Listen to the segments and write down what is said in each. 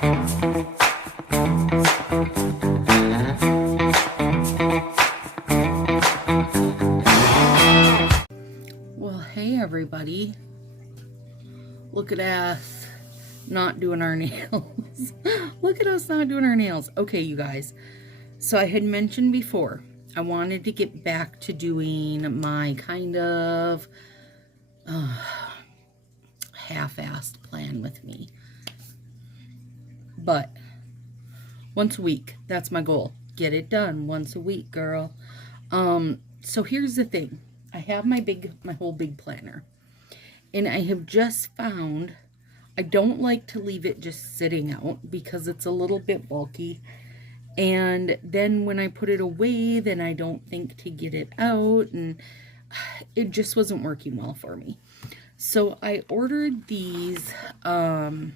Well, hey everybody. Look at us not doing our nails. Look at us not doing our nails. Okay, you guys. So I had mentioned before, I wanted to get back to doing my kind of half-assed plan with me. But once a week, that's my goal. Get it done once a week, girl. So here's the thing. I have my whole big planner. And I have just found I don't like to leave it just sitting out because it's a little bit bulky. And then when I put it away, then I don't think to get it out, and it just wasn't working well for me. So I ordered these pads.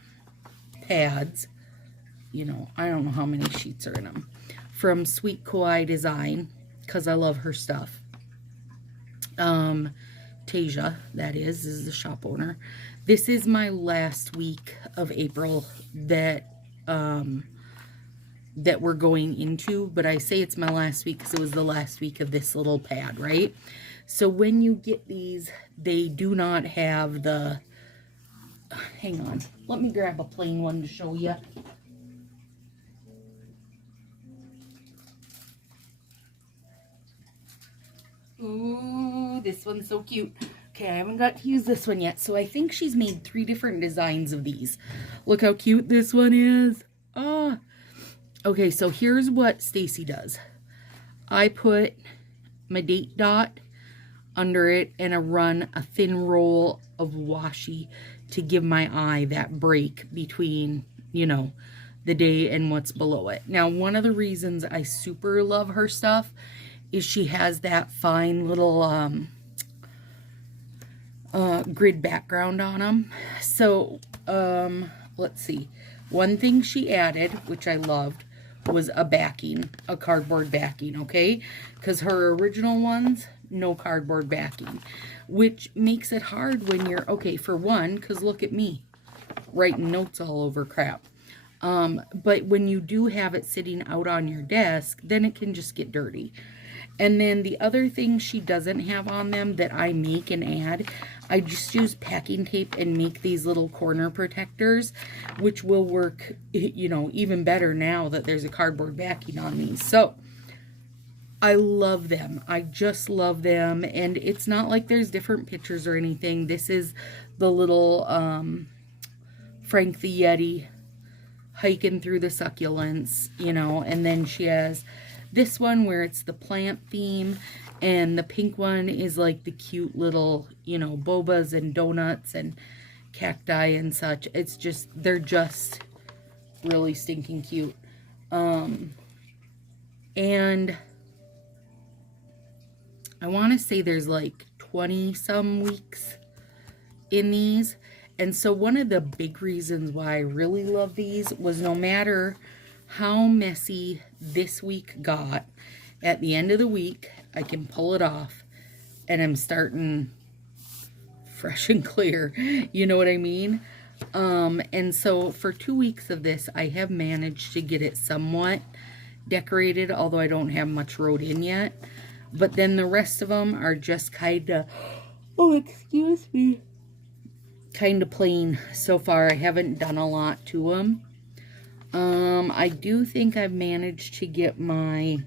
You know, I don't know how many sheets are in them, from Sweet Kawaii Design, because I love her stuff. Tasia, that is the shop owner. This is my last week of April that we're going into, but I say it's my last week because it was the last week of this little pad, right? So when you get these, they do not have the, hang on, let me grab a plain one to show you. Ooh, this one's so cute. Okay, I haven't got to use this one yet, so I think she's made 3 different designs of these. Look how cute this one is. Ah. Okay, so here's what Stacy does. I put my date dot under it, and I run a thin roll of washi to give my eye that break between, you know, the day and what's below it. Now, one of the reasons I super love her stuff is she has that fine little grid background on them. So, let's see. One thing she added, which I loved, was a backing, a cardboard backing, okay? Because her original ones, no cardboard backing, which makes it hard when you're, okay, for one, because look at me, writing notes all over crap. But when you do have it sitting out on your desk, then it can just get dirty. And then the other thing she doesn't have on them that I make and add, I just use packing tape and make these little corner protectors, which will work, you know, even better now that there's a cardboard backing on these. So I love them. I just love them. And it's not like there's different pictures or anything. This is the little Frank the Yeti hiking through the succulents, you know, and then she has this one where it's the plant theme, and the pink one is like the cute little, you know, bobas and donuts and cacti and such. It's just, they're just really stinking cute. And I want to say there's like 20 some weeks in these. And so one of the big reasons why I really love these was no matter how messy this week got, at the end of the week, I can pull it off and I'm starting fresh and clear. You know what I mean? And so for 2 weeks of this, I have managed to get it somewhat decorated, although I don't have much wrote in yet. But then the rest of them are just kind of, oh, excuse me, kind of plain so far. I haven't done a lot to them. I do think I've managed to get my,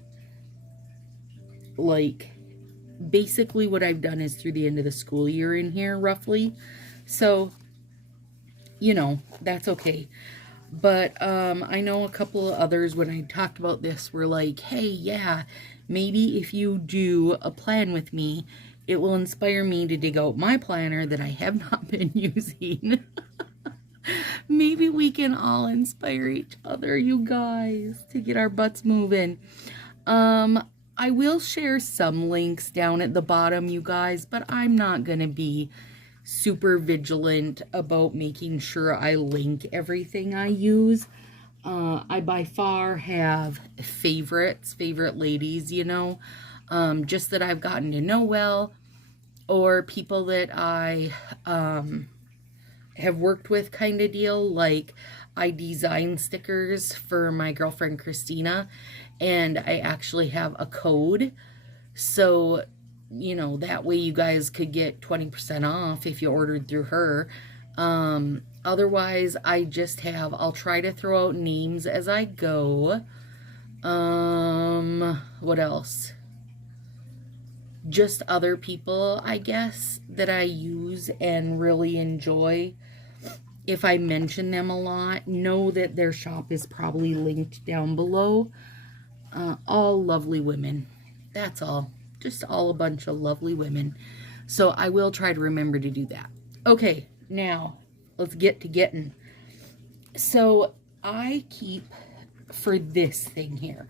like, basically what I've done is through the end of the school year in here, roughly. So, you know, that's okay. But, I know a couple of others, when I talked about this, were like, hey, yeah, maybe if you do a plan with me, it will inspire me to dig out my planner that I have not been using. Maybe we can all inspire each other, you guys, to get our butts moving. I will share some links down at the bottom, you guys, but I'm not going to be super vigilant about making sure I link everything I use. I by far have favorites, favorite ladies, you know, just that I've gotten to know well, or people that I have worked with kind of deal. Like, I design stickers for my girlfriend Christina, and I actually have a code. So, you know, that way you guys could get 20% off if you ordered through her. Otherwise, I'll try to throw out names as I go. What else? Just other people, I guess, that I use and really enjoy. If I mention them a lot, know that their shop is probably linked down below. All lovely women. That's all. Just all a bunch of lovely women. So I will try to remember to do that. Okay, now let's get to getting. So I keep, for this thing here,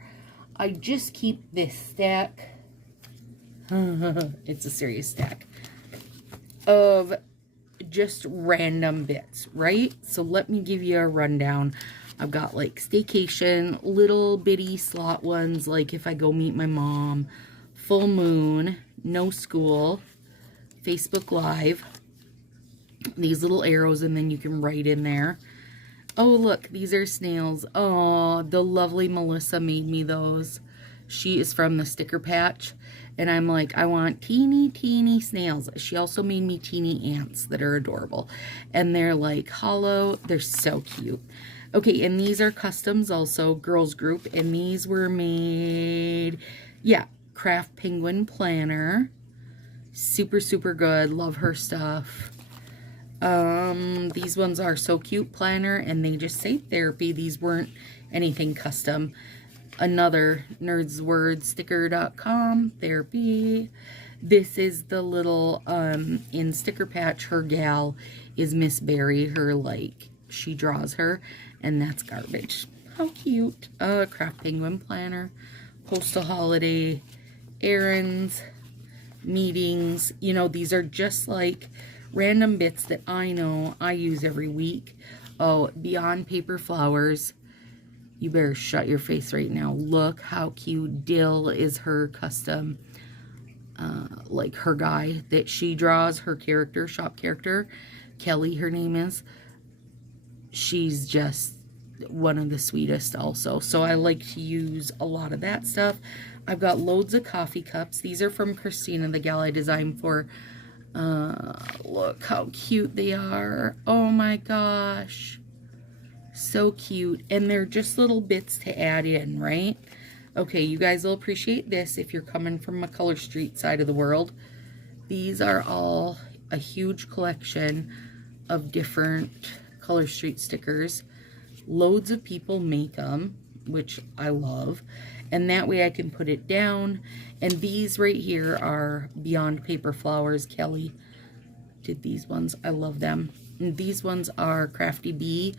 I just keep this stack. It's a serious stack of just random bits, right? So let me give you a rundown. I've got like staycation, little bitty slot ones, like if I go meet my mom, full moon, no school, Facebook Live, these little arrows, and then you can write in there. Oh, look, these are snails. Oh, the lovely Melissa made me those. She is from the Sticker Patch, and I'm like, I want teeny snails. She also made me teeny ants that are adorable, and they're like hollow. They're so cute. Okay, and these are customs also, girls group, and these were made, yeah, Craft Penguin Planner. Super, super good. Love her stuff. These ones are So Cute Planner, and they just say therapy. These weren't anything custom. Another nerdswordsticker.com therapy. This is the little, in Sticker Patch, her gal is Miss Berry. Her, like, she draws her, and that's garbage. How cute. Craft Penguin Planner, Postal Holiday, errands, meetings. You know, these are just like random bits that I know I use every week. Oh, Beyond Paper Flowers. You better shut your face right now. Look how cute. Dill is her custom, like her guy that she draws, her character, shop character. Kelly, her name is. She's just one of the sweetest also. So I like to use a lot of that stuff. I've got loads of coffee cups. These are from Christina, the gal I designed for. Look how cute they are. Oh my gosh. So cute. And they're just little bits to add in, right? Okay, you guys will appreciate this if you're coming from a Color Street side of the world. These are all a huge collection of different Color Street stickers. Loads of people make them, which I love. And that way I can put it down. And these right here are Beyond Paper Flowers. Kelly did these ones. I love them. And these ones are Crafty Bee.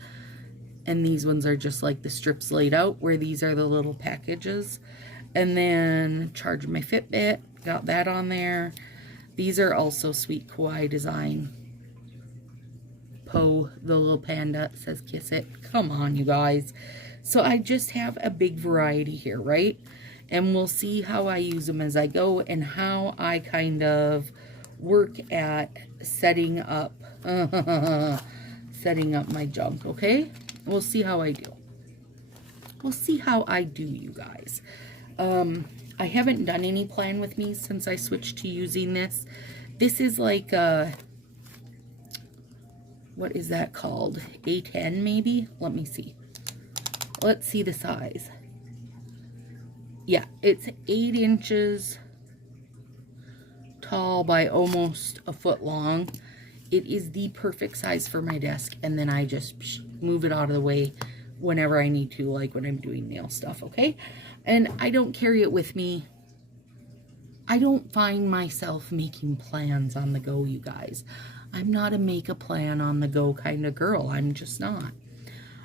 And these ones are just like the strips laid out, where these are the little packages. And then Charge My Fitbit. Got that on there. These are also Sweet Kawaii Design. Poe, the little panda, says kiss it. Come on, you guys. So I just have a big variety here, right? And we'll see how I use them as I go and how I kind of work at setting up setting up my junk, okay? We'll see how I do. We'll see how I do, you guys. I haven't done any plan with me since I switched to using this. This is like a, what is that called? A10 maybe? Let me see. Let's see the size. Yeah, it's 8 inches tall by almost a foot long. It is the perfect size for my desk, and then I just move it out of the way whenever I need to, like when I'm doing nail stuff, okay? And I don't carry it with me. I don't find myself making plans on the go, you guys. I'm not a make a plan on the go kind of girl. I'm just not.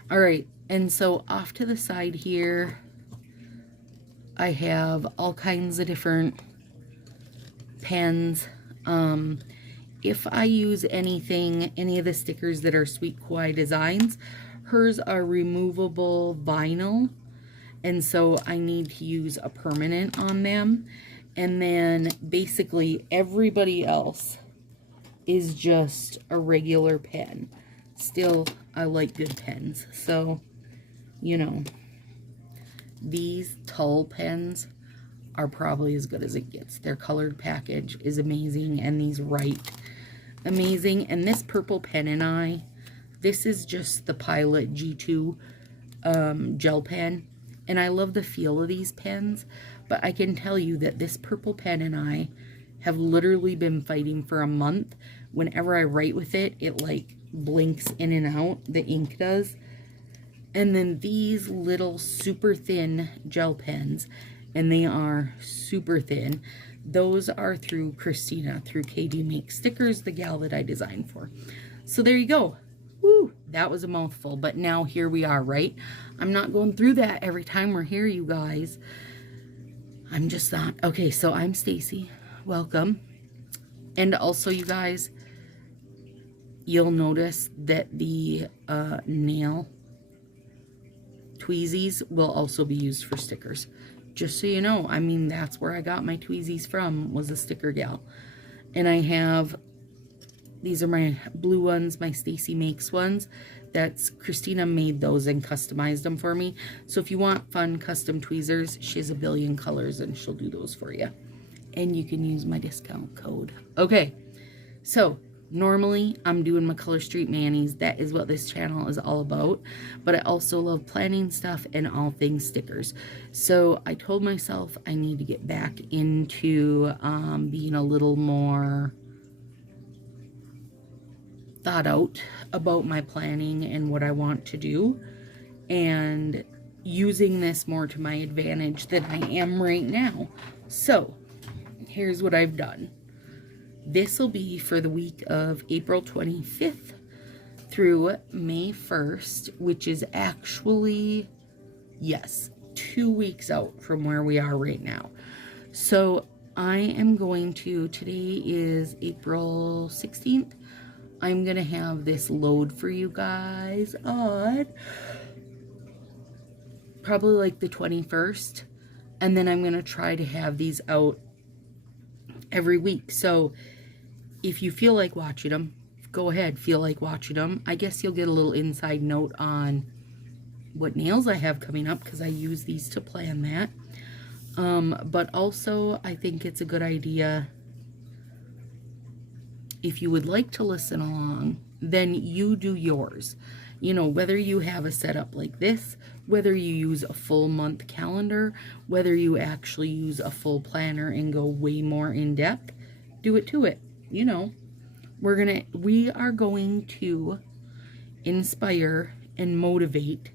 All right, and so off to the side here, I have all kinds of different pens. If I use anything, any of the stickers that are Sweet Kawaii Designs, hers are removable vinyl, and so I need to use a permanent on them. And then basically everybody else is just a regular pen. still, I like good pens. So, you know, these Tull pens are probably as good as it gets. Their colored package is amazing, and these write amazing. And this purple pen and I, this is just the Pilot G2 gel pen, and I love the feel of these pens, but I can tell you that this purple pen and I have literally been fighting for a month. Whenever I write with it, it like blinks in and out, the ink does. And then these little super thin gel pens, and they are super thin, those are through Christina, through KD Makes Stickers, the gal that I designed for. So there you go. Woo, that was a mouthful, but now here we are, right? I'm not going through that every time we're here, you guys. I'm just not. Okay, so I'm Stacy. Welcome. And also, you guys, you'll notice that the nail tweezies will also be used for stickers. Just so you know, I mean, that's where I got my tweezies from, was a sticker gal. And I have, these are my blue ones, my Stacy Makes ones. That's, Christina made those and customized them for me. So if you want fun custom tweezers, she has a billion colors and she'll do those for you. And you can use my discount code. Okay, so normally I'm doing my Color Street Manis. That is what this channel is all about. But I also love planning stuff and all things stickers. So I told myself I need to get back into being a little more thought out about my planning and what I want to do, and using this more to my advantage than I am right now. So here's what I've done. This will be for the week of April 25th through May 1st, which is actually, yes, 2 weeks out from where we are right now. So I am going to, today is April 16th. I'm going to have this load for you guys on probably like the 21st. And then I'm going to try to have these out every week. So if you feel like watching them, go ahead, feel like watching them. I guess you'll get a little inside note on what nails I have coming up, because I use these to plan that. But also, I think it's a good idea, if you would like to listen along, then you do yours. You know, whether you have a setup like this, whether you use a full month calendar, whether you actually use a full planner and go way more in depth, do it to it. You know, we are going to inspire and motivate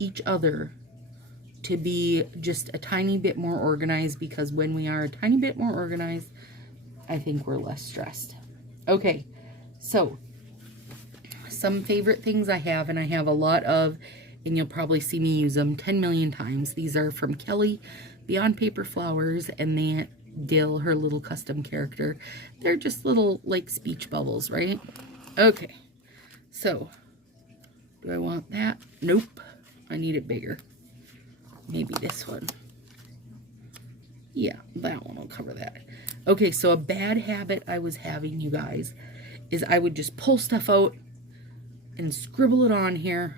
each other to be just a tiny bit more organized, because when we are a tiny bit more organized, I think we're less stressed. Okay, so some favorite things I have, and I have a lot of, and you'll probably see me use them 10 million times. These are from Kelly, Beyond Paper Flowers, and they Dill, her little custom character. They're just little, like, speech bubbles, right? Okay, so, do I want that? Nope, I need it bigger. Maybe this one. Yeah, that one will cover that. Okay, so a bad habit I was having, you guys, is I would just pull stuff out and scribble it on here.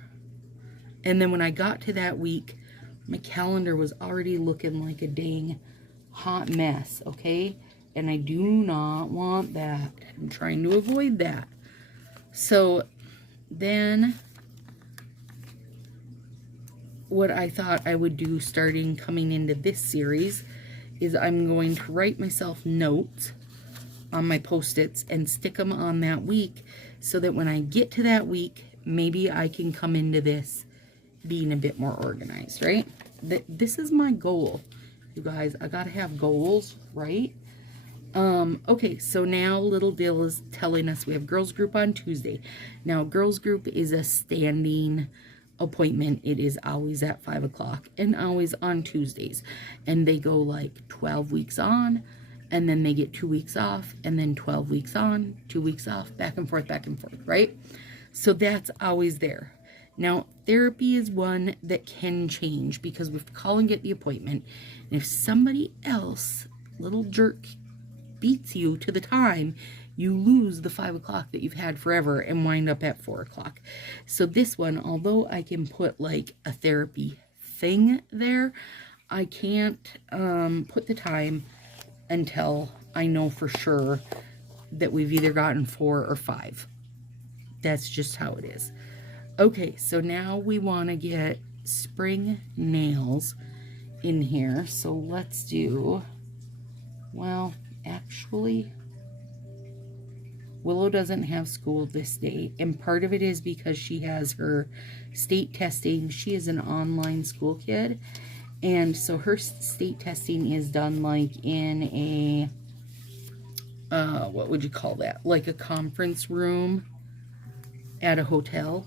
And then when I got to that week, my calendar was already looking like a dang hot mess, okay? And I do not want that. I'm trying to avoid that. So then what I thought I would do starting coming into this series is I'm going to write myself notes on my Post-its and stick them on that week, so that when I get to that week, maybe I can come into this being a bit more organized, right? This is my goal, you guys. I gotta have goals, right? Okay, so now little Dill is telling us we have girls group on Tuesday. Now, girls group is a standing appointment. It is always at 5 o'clock and always on Tuesdays, and they go like 12 weeks on, and then they get 2 weeks off, and then 12 weeks on, 2 weeks off, back and forth, right? So that's always there. Now, therapy is one that can change, because we have to call and get the appointment, and if somebody else, little jerk, beats you to the time, you lose the 5 o'clock that you've had forever and wind up at 4 o'clock. So this one, although I can put like a therapy thing there, I can't put the time until I know for sure that we've either gotten 4 or 5. That's just how it is. Okay, so now we want to get spring nails in here. So let's do, well, actually, Willow doesn't have school this day, and part of it is because she has her state testing. She is an online school kid, and so her state testing is done like in a, what would you call that? Like a conference room at a hotel.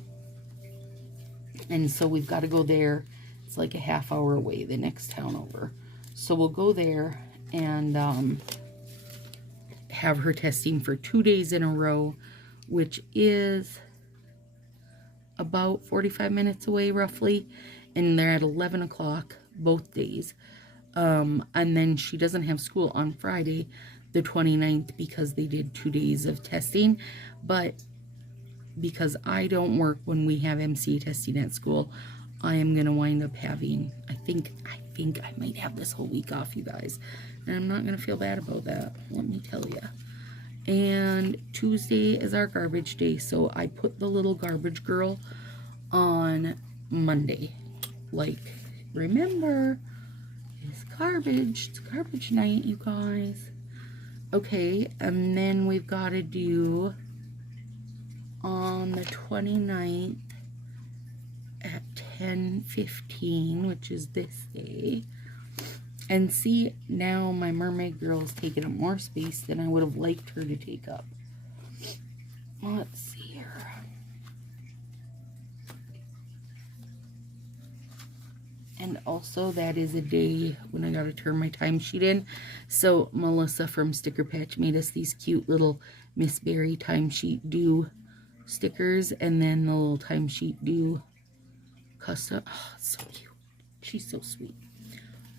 And so we've got to go there. It's like a half-hour away, the next town over. So we'll go there and have her testing for 2 days in a row, which is about 45 minutes away roughly, and they're at 11 o'clock both days. And then she doesn't have school on Friday the 29th because they did 2 days of testing, but because I don't work when we have MCA testing at school, I am going to wind up having, I think I might have this whole week off, you guys. And I'm not going to feel bad about that, let me tell you. And Tuesday is our garbage day, so I put the little garbage girl on Monday. Like, remember, it's garbage night, you guys. Okay, and then we've got to do on the 29th at 10:15, which is this day. And see, now my mermaid girl is taking up more space than I would have liked her to take up. Let's see here. And also, that is a day when I got to turn my timesheet in. So Melissa from Sticker Patch made us these cute little Miss Berry timesheet due stickers, and then the little timesheet due custom. Oh, it's so cute. She's so sweet.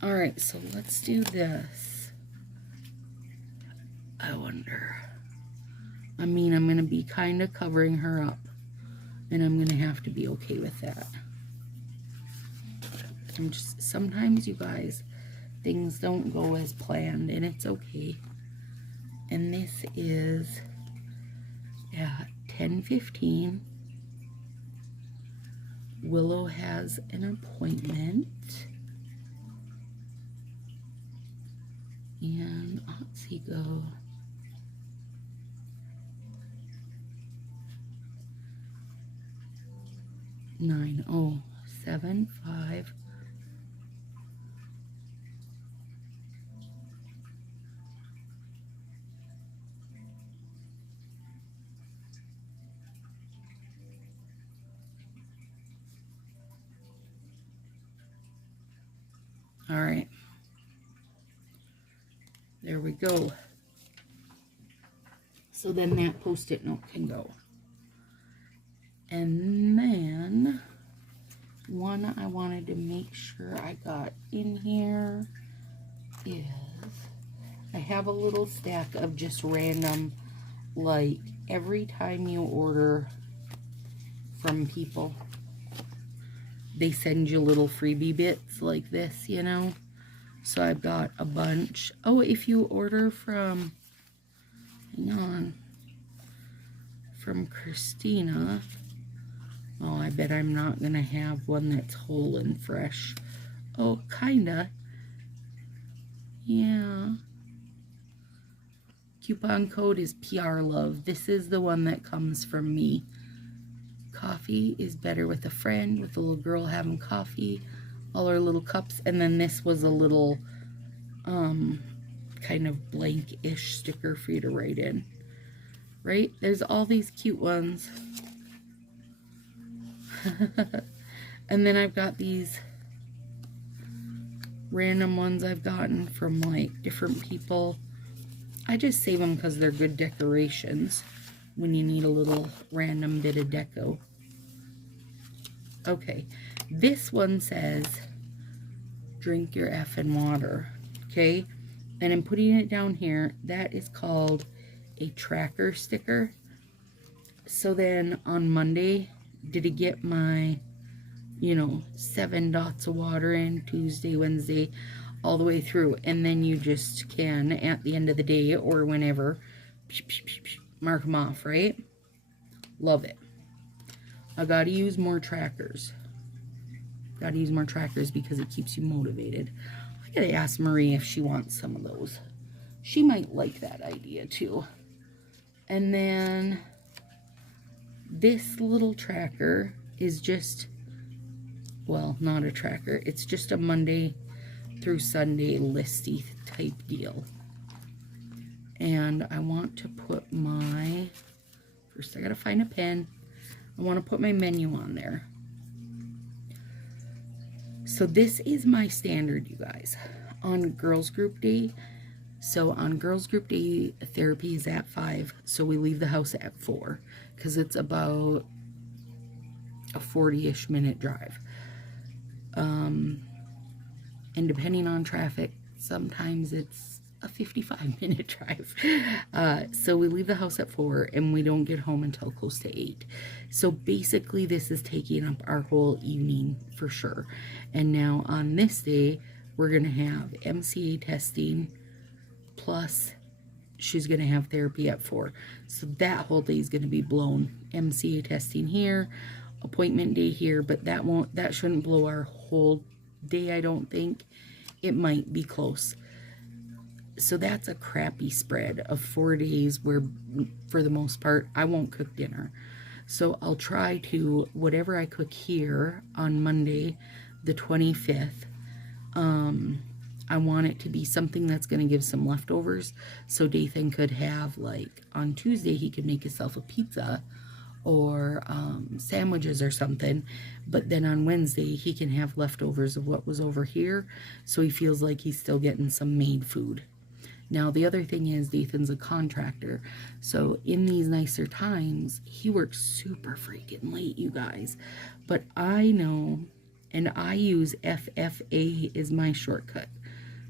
All right, so let's do this. I wonder. I mean, I'm going to be kind of covering her up, and I'm going to have to be okay with that. I'm just, sometimes, you guys, things don't go as planned, and it's okay. And this is at 10:15. Willow has an appointment. And let's see, go. Nine, oh, 7, 5. All right. There we go. So then that Post-it note can go. And then one I wanted to make sure I got in here is I have a little stack of just random, like every time you order from people, they send you little freebie bits like this, you know. So I've got a bunch. Oh, if you order from, hang on, from Christina, oh, I bet I'm not going to have one that's whole and fresh. Oh, kinda. Yeah. Coupon code is PR Love. This is the one that comes from me. Coffee is better with a friend, with a little girl having coffee. All our little cups. And then this was a little kind of blank-ish sticker for you to write in. Right? There's all these cute ones. And then I've got these random ones I've gotten from like different people. I just save them because they're good decorations when you need a little random bit of deco. Okay, this one says drink your effing water. Okay, and I'm putting it down here. That is called a tracker sticker. So then on Monday, did it get my, 7 dots of water in, Tuesday, Wednesday, all the way through. And then you just can, at the end of the day or whenever, mark them off, right? Love it. I gotta use more trackers. Gotta use more trackers because it keeps you motivated. I gotta ask Marie if she wants some of those. She might like that idea too. And then this little tracker is just, well, not a tracker. It's just a Monday through Sunday listy type deal. And I want to put my, first I gotta find a pen. I want to put my menu on there. So this is my standard, you guys, on girls group day. So on girls group day, therapy is at 5. So we leave the house at 4 because it's about a 40-ish minute drive. And depending on traffic, sometimes it's a 55-minute drive. So we leave the house at 4 and we don't get home until close to 8. So basically this is taking up our whole evening for sure. And now on this day, we're going to have MCA testing, plus she's going to have therapy at 4. So that whole day is going to be blown. MCA testing here, appointment day here, but that shouldn't blow our whole day, I don't think. It might be close. So that's a crappy spread of 4 days where, for the most part, I won't cook dinner. So I'll try to, whatever I cook here on Monday, the 25th, I want it to be something that's going to give some leftovers. So Dathan could have, like, on Tuesday, he could make himself a pizza or sandwiches or something. But then on Wednesday, he can have leftovers of what was over here. So he feels like he's still getting some made food. Now, the other thing is Dathan's a contractor. So in these nicer times, he works super freaking late, you guys. But I know, and I use FFA as my shortcut.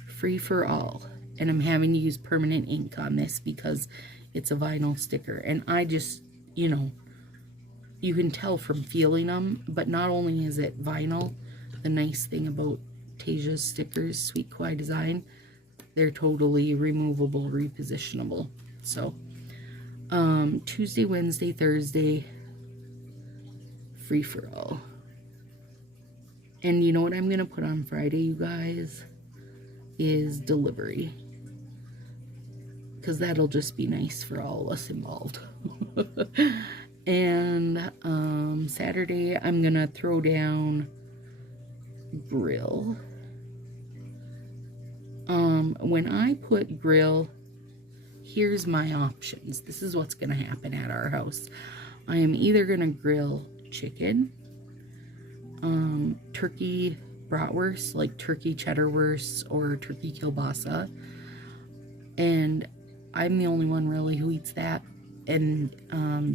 Free for all. And I'm having to use permanent ink on this because it's a vinyl sticker. And I just, you can tell from feeling them. But not only is it vinyl, the nice thing about Tasia's stickers, Sweet Kawaii Design, they're totally removable, repositionable. So, Tuesday, Wednesday, Thursday, free for all. And you know what I'm going to put on Friday, you guys, is delivery. Because that'll just be nice for all of us involved. And Saturday, I'm going to throw down grill. When I put grill, here's my options. This is what's going to happen at our house. I am either going to grill chicken, turkey bratwurst, like turkey cheddar wurst or turkey kielbasa. And I'm the only one really who eats that. And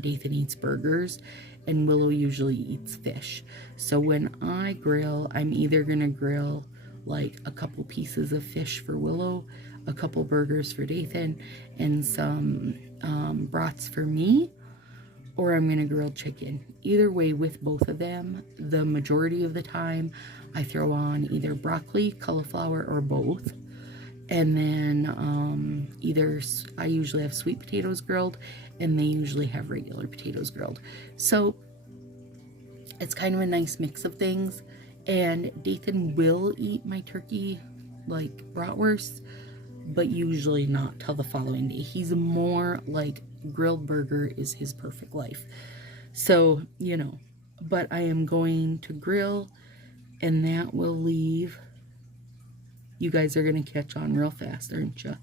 Dathan eats burgers. And Willow usually eats fish. So when I grill, I'm either going to grill like a couple pieces of fish for Willow, a couple burgers for Dathan, and some brats for me, or I'm going to grill chicken. Either way, with both of them, the majority of the time, I throw on either broccoli, cauliflower, or both. And then I usually have sweet potatoes grilled, and they usually have regular potatoes grilled. So it's kind of a nice mix of things. And Dathan will eat my turkey, like bratwurst, but usually not till the following day. He's more like grilled burger is his perfect life. So, but I am going to grill, and that will leave, you guys are going to catch on real fast, aren't you?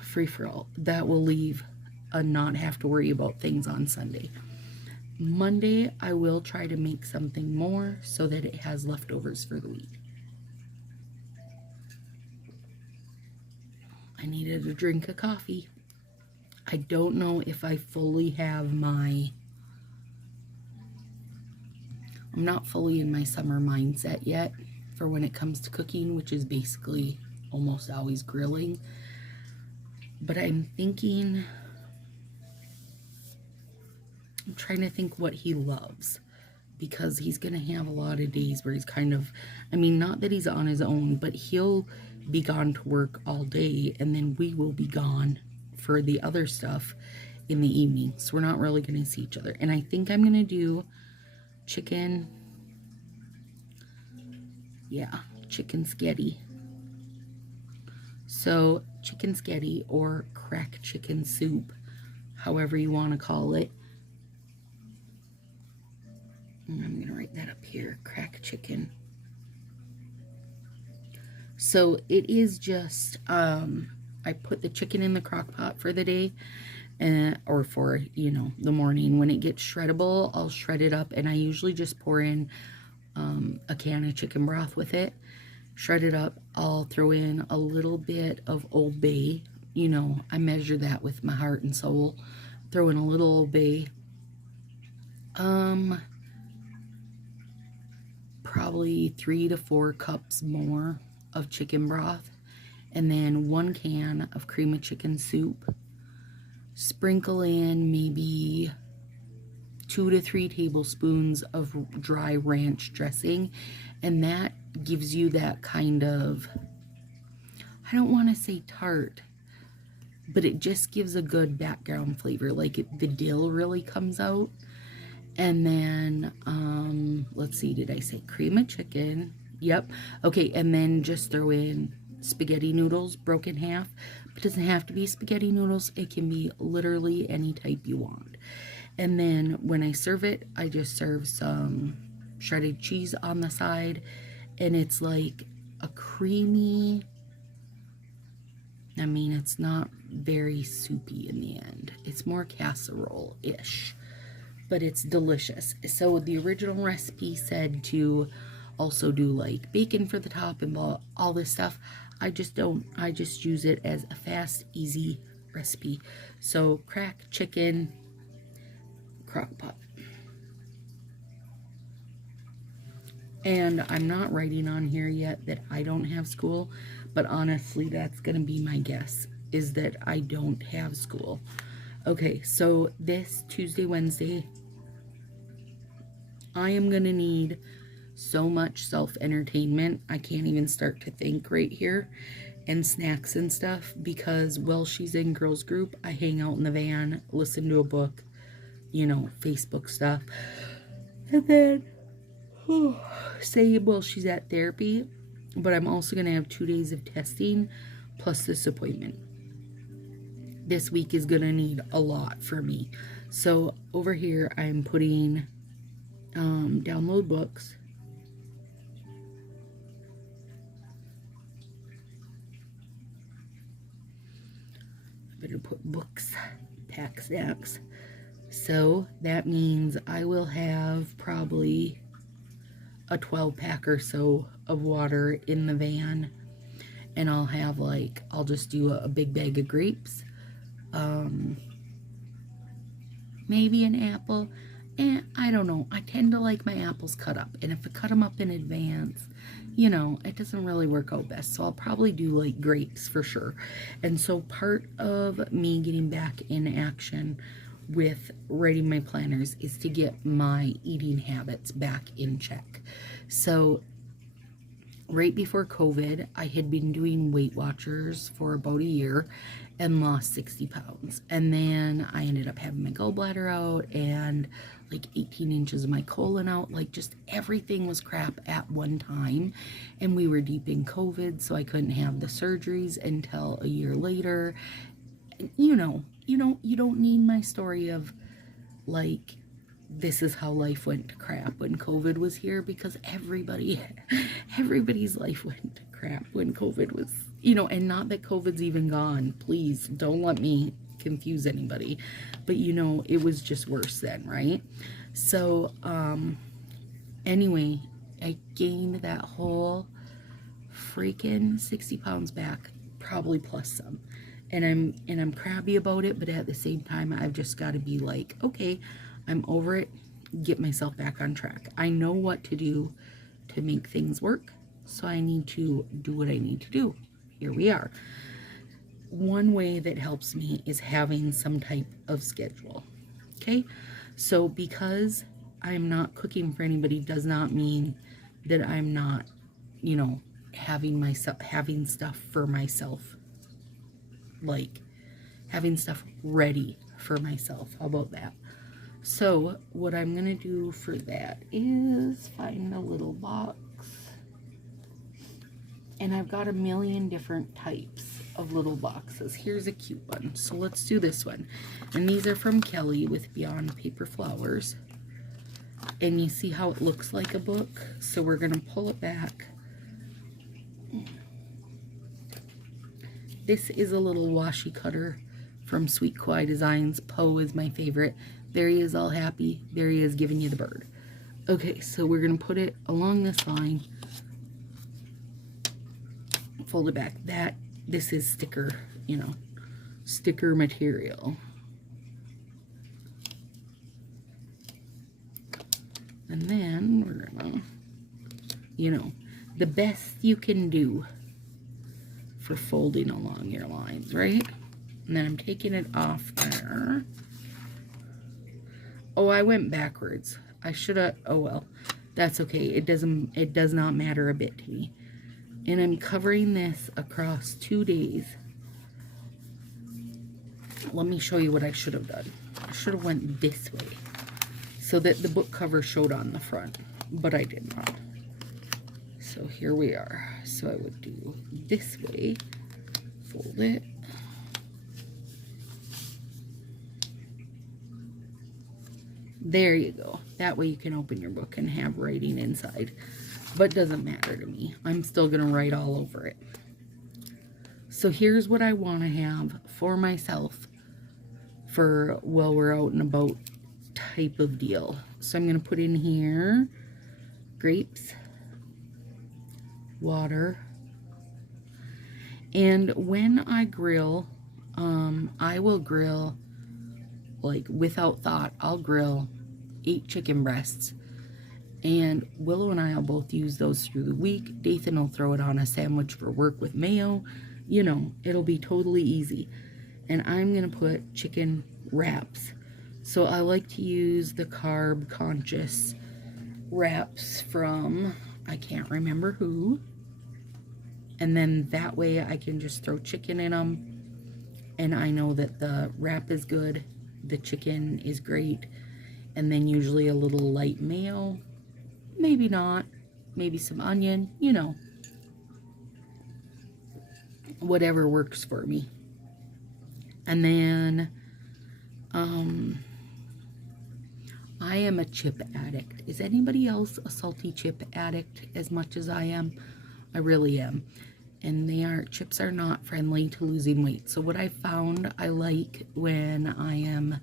Free for all. That will leave a not have to worry about things on Sunday. Monday, I will try to make something more so that it has leftovers for the week. I needed a drink of coffee. I don't know if I fully have I'm not fully in my summer mindset yet for when it comes to cooking, which is basically almost always grilling. But I'm trying to think what he loves, because he's going to have a lot of days where he's kind of, I mean, not that he's on his own, but he'll be gone to work all day, and then we will be gone for the other stuff in the evening. So we're not really going to see each other. And I think I'm going to do chicken, chicken sketty. So chicken sketty, or crack chicken soup, however you want to call it. I'm going to write that up here, crack chicken. So it is just, I put the chicken in the crock pot for the day, or for, the morning. When it gets shreddable, I'll shred it up, and I usually just pour in a can of chicken broth with it. Shred it up. I'll throw in a little bit of Old Bay. I measure that with my heart and soul. Throw in a little Old Bay. Probably 3 to 4 cups more of chicken broth, and then 1 can of cream of chicken soup. Sprinkle in maybe 2 to 3 tablespoons of dry ranch dressing, and that gives you that kind of, I don't want to say tart, but it just gives a good background flavor. Like the dill really comes out. And then, let's see, did I say cream of chicken? Yep. Okay, and then just throw in spaghetti noodles, broken half. It doesn't have to be spaghetti noodles. It can be literally any type you want. And then when I serve it, I just serve some shredded cheese on the side. And it's like a creamy, I mean, it's not very soupy in the end. It's more casserole-ish. But it's delicious. So the original recipe said to also do like bacon for the top and all this stuff. I just don't. I just use it as a fast, easy recipe. So crack chicken, crock pot. And I'm not writing on here yet that I don't have school, but honestly, that's going to be my guess, is that I don't have school. Okay, so this Tuesday, Wednesday, I am going to need so much self-entertainment. I can't even start to think right here. And snacks and stuff, because while she's in girls group, I hang out in the van, listen to a book, Facebook stuff. And then, say, well, she's at therapy, but I'm also going to have 2 days of testing plus this appointment. This week is going to need a lot for me. So over here, I'm putting download books. I better put books, pack snacks. So that means I will have probably a 12-pack or so of water in the van. And I'll have I'll just do a big bag of grapes. Maybe an apple, and I don't know. I tend to like my apples cut up, and if I cut them up in advance, it doesn't really work out best. So I'll probably do grapes for sure. And so part of me getting back in action with writing my planners is to get my eating habits back in check. So right before COVID, I had been doing Weight Watchers for about a year and lost 60 pounds. And then I ended up having my gallbladder out and 18 inches of my colon out. Just everything was crap at one time. And we were deep in COVID, so I couldn't have the surgeries until a year later. You don't need my story of this is how life went to crap when COVID was here, because everybody's life went to crap when COVID was, and not that COVID's even gone. Please don't let me confuse anybody, but it was just worse then, right? So anyway, I gained that whole freaking 60 pounds back, probably plus some. And I'm crabby about it, but at the same time, I've just got to be okay, I'm over it, get myself back on track. I know what to do to make things work, so I need to do what I need to do. Here we are. one way that helps me is having some type of schedule. Okay, so because I'm not cooking for anybody does not mean that I'm not, you know, having stuff for myself, like having stuff ready for myself. How about that? So what I'm gonna do for that is find a little box, and I've got a million different types of little boxes. Here's a cute one, so let's do this one. And these are from Kelly with Beyond Paper Flowers, and you see how it looks like a book. So we're gonna pull it back. This is a little washi cutter from Sweet Kawaii Designs. Poe is my favorite. There he is, all happy. There he is, giving you the bird. Okay, so we're gonna put it along this line, fold it back. This is sticker, you know, sticker material. And then we're gonna, you know, the best you can do for folding along your lines, right? And then I'm taking it off there. Oh, I went backwards. I should have, oh well, that's okay. It does not matter a bit to me. And I'm covering this across 2 days. Let me show you what I should have done. I should have went this way so that the book cover showed on the front, but I did not. So here we are. So I would do this way, fold it. There you go. That way you can open your book and have writing inside. But doesn't matter to me. I'm still going to write all over it. So here's what I want to have for myself for while we're out and about type of deal. So I'm going to put in here grapes, water, and when I grill, I will grill, like without thought, I'll grill 8 chicken breasts. And Willow and I will both use those through the week. Dathan will throw it on a sandwich for work with mayo. You know, it'll be totally easy. And I'm going to put chicken wraps. So I like to use the carb conscious wraps from, I can't remember who. And then that way I can just throw chicken in them. And I know that the wrap is good. The chicken is great. And then usually a little light mayo. Maybe not. Maybe some onion. You know. Whatever works for me. And then I am a chip addict. Is anybody else a salty chip addict as much as I am? I really am. And chips are not friendly to losing weight. So what I found I like when I am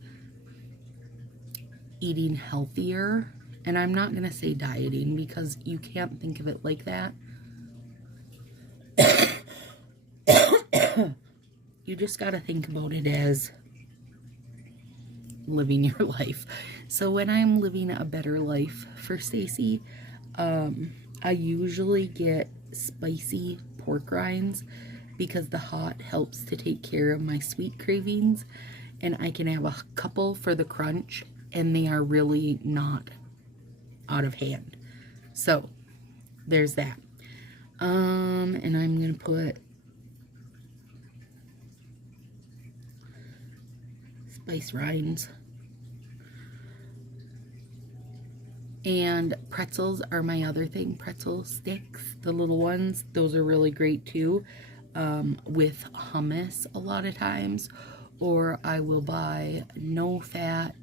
eating healthier, and I'm not going to say dieting because you can't think of it like that. You just got to think about it as living your life. So when I'm living a better life for Stacy, I usually get spicy pork rinds because the hot helps to take care of my sweet cravings, and I can have a couple for the crunch, and they are really not out of hand. So there's that. And I'm gonna put spice rinds. And pretzels are my other thing. Pretzel sticks, the little ones, those are really great too. With hummus a lot of times. Or I will buy no-fat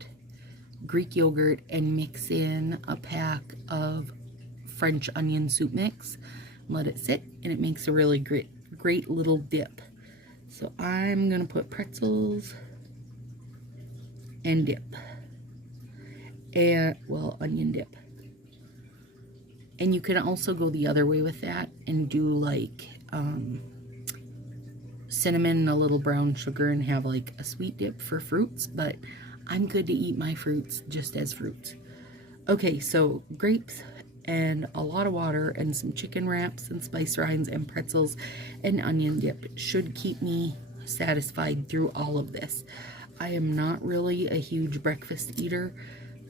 Greek yogurt and mix in a pack of French onion soup mix. Let it sit, and it makes a really great little dip. So I'm going to put pretzels and dip. And, well, onion dip. And you can also go the other way with that and do like cinnamon and a little brown sugar and have like a sweet dip for fruits. But I'm good to eat my fruits just as fruits. Okay, so grapes and a lot of water and some chicken wraps and spice rinds and pretzels and onion dip should keep me satisfied through all of this. I am not really a huge breakfast eater.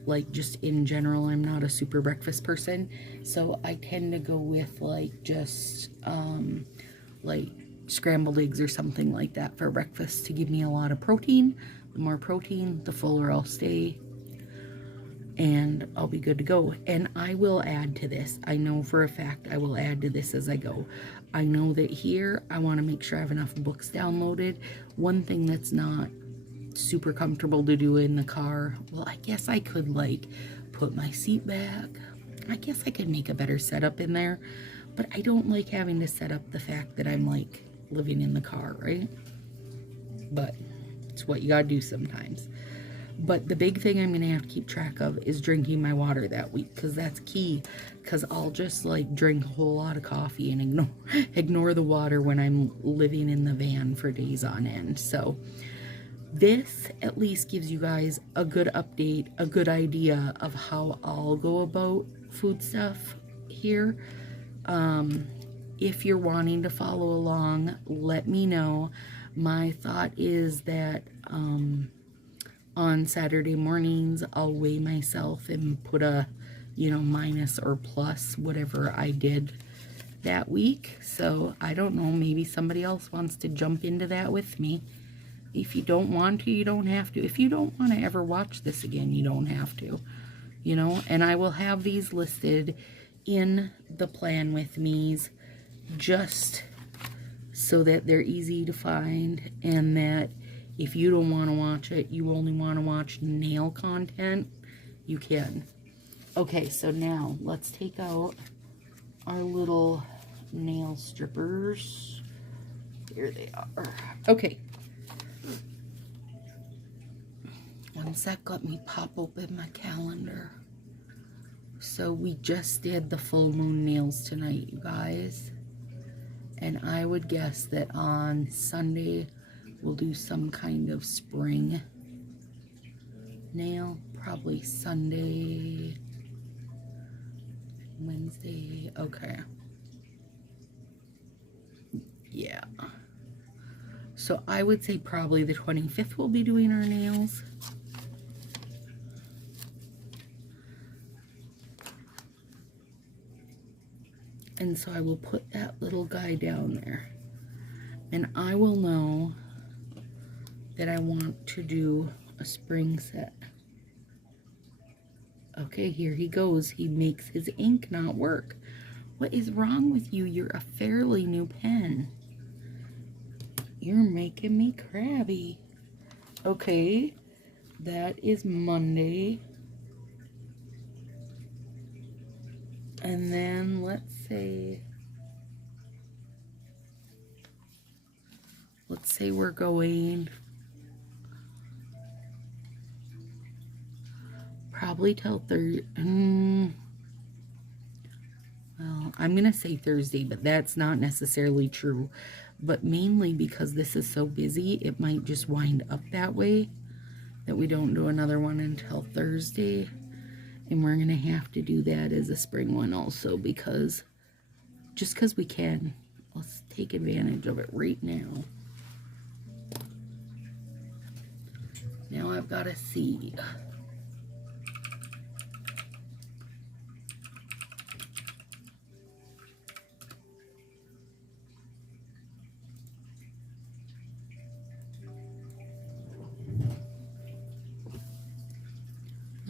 Like, just in general, I'm not a super breakfast person. So I tend to go with, like, just, like, scrambled eggs or something like that for breakfast to give me a lot of protein. The more protein, the fuller I'll stay. And I'll be good to go. And I will add to this. I know for a fact I will add to this as I go. I know that here, I want to make sure I have enough books downloaded. One thing that's not super comfortable to do in the car, well, I guess I could, like, put my seat back. I guess I could make a better setup in there, but I don't like having to set up the fact that I'm, like, living in the car, right? But it's what you gotta do sometimes. But the big thing I'm gonna have to keep track of is drinking my water that week, because that's key. Because I'll just, like, drink a whole lot of coffee and ignore the water when I'm living in the van for days on end. So this at least gives you guys a good update, a good idea of how I'll go about food stuff here. If you're wanting to follow along, let me know. My thought is that on Saturday mornings, I'll weigh myself and put a, minus or plus whatever I did that week. So I don't know, maybe somebody else wants to jump into that with me. If you don't want to, you don't have to. If you don't want to ever watch this again, you don't have to, and I will have these listed in the plan with me's just so that they're easy to find, and that if you don't want to watch it, you only want to watch nail content, you can. Okay, so now let's take out our little nail strippers. Here they are. Okay. One sec, let me pop open my calendar. So we just did the full moon nails tonight, you guys. And I would guess that on Sunday we'll do some kind of spring nail. Probably Sunday, Wednesday. Okay. Yeah. So I would say probably the 25th we'll be doing our nails. And so I will put that little guy down there. And I will know that I want to do a spring set. Okay, here he goes. He makes his ink not work. What is wrong with you? You're a fairly new pen. You're making me crabby. Okay, that is Monday. And then let's say we're going probably till Thursday. Well, I'm going to say Thursday, but that's not necessarily true. But mainly because this is so busy, it might just wind up that way, that we don't do another one until Thursday. And we're going to have to do that as a spring one also, because just because we can. Let's take advantage of it right now. Now I've got to see.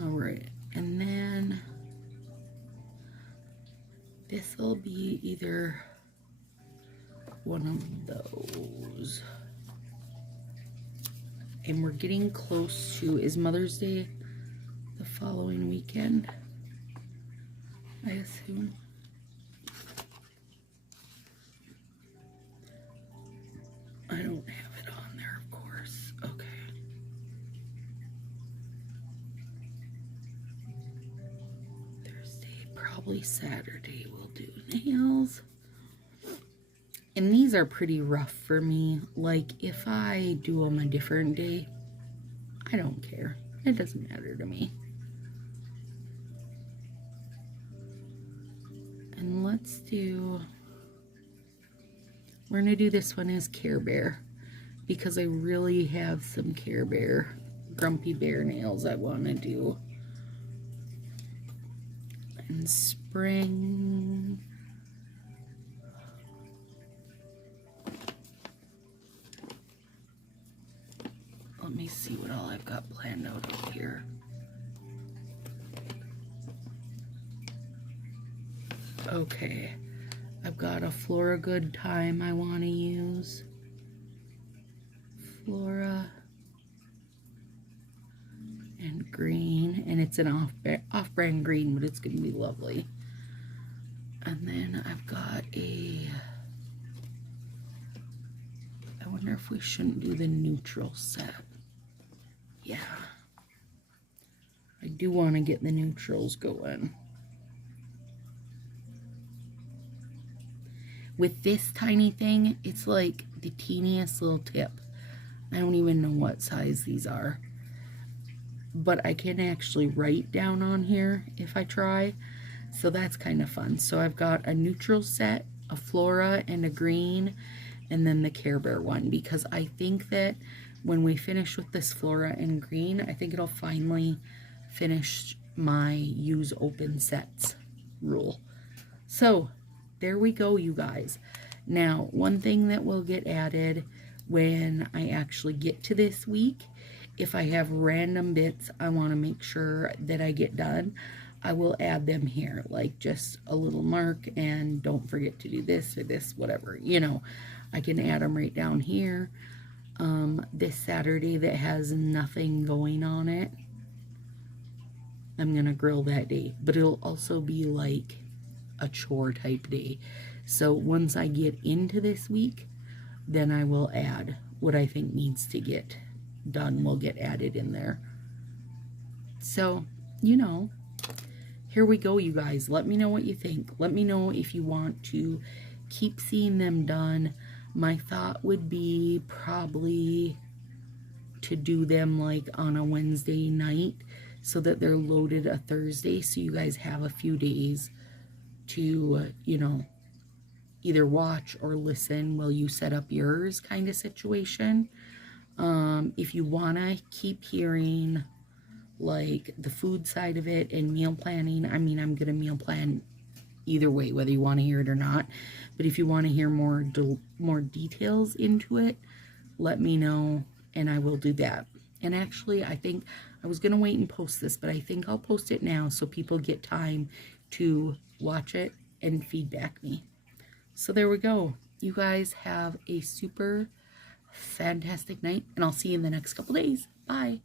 All right, and then this will be either one of those. And we're getting close to, is Mother's Day the following weekend? I assume. I don't have it on there, of course. Okay. Thursday, probably Saturday we'll do nails. And these are pretty rough for me. Like, if I do them a different day, I don't care. It doesn't matter to me. And let's do, we're going to do this one as Care Bear. because I really have some Care Bear, Grumpy Bear nails I want to do. And spring. Let me see what all I've got planned out of here. Okay, I've got a Flora Good Time I want to use. Flora and green, and it's an off-brand green, but it's going to be lovely. And then I've got I wonder if we shouldn't do the neutral set. Yeah, I do want to get the neutrals going. With this tiny thing, it's like the teeniest little tip. I don't even know what size these are. But I can actually write down on here if I try. So that's kind of fun. So I've got a neutral set, a Flora and a green, and then the Care Bear one. Because I think that when we finish with this Flora and green, I think it'll finally finish my use open sets rule. So there we go, you guys. Now, one thing that will get added when I actually get to this week, if I have random bits I want to make sure that I get done, I will add them here, like just a little mark and don't forget to do this or this, whatever, you know. I can add them right down here. This Saturday that has nothing going on it, I'm gonna grill that day, but it'll also be like a chore type day. So once I get into this week, then I will add what I think needs to get done will get added in there. So, you know, here we go, you guys. Let me know what you think. Let me know if you want to keep seeing them done. My thought would be probably to do them like on a Wednesday night so that they're loaded a Thursday, so you guys have a few days to, you know, either watch or listen while you set up yours kind of situation. If you want to keep hearing like the food side of it and meal planning, I mean, I'm going to meal plan either way, whether you want to hear it or not. But if you want to hear more details into it, let me know and I will do that. And actually, I think I was going to wait and post this, but I think I'll post it now so people get time to watch it and feedback me. So there we go. You guys have a super fantastic night, and I'll see you in the next couple days. Bye.